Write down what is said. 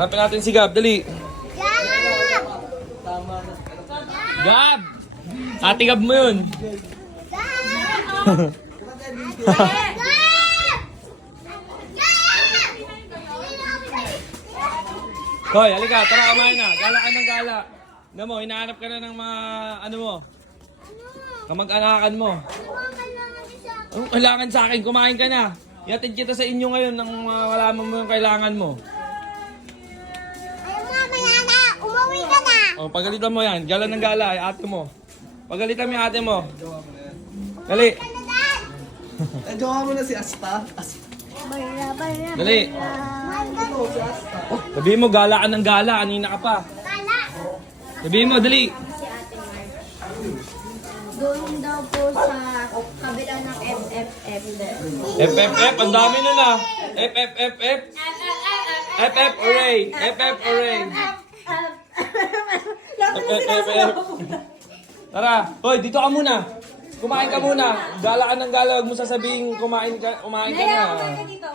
Hanapin natin si Gab, dali. Gab! Ate Gab mo yun. Hoy, halika, tara kumain na. Gala ka ng gala. Alam mo, hinahanap ka na ng mga, ano mo, kamag-anakan mo. Anong kailangan sa akin? Kumain ka na. Ihatid kita sa inyo ngayon nang malaman mo yung kailangan mo. Ay, mamaya na. Umuwi ka na. O, pagalitan mo yan. Gala ng gala, ay ate mo. Pagalitan mo yung ate mo. Dali. Jowa mo na si Asta. Dali. Sabihin mo, gala ka ng gala. Kanina ka pa. Sabihin mo, dali. Doon daw po sa kabila ng FFF. FFF, ang dami nun ah. FFFF. FF, hooray. FF, hooray. FFFF. Tara. Hoy, dito ka muna. Kumain ka muna. Gala ka ng gala. Huwag mo sasabihin kumain ka na. Dito.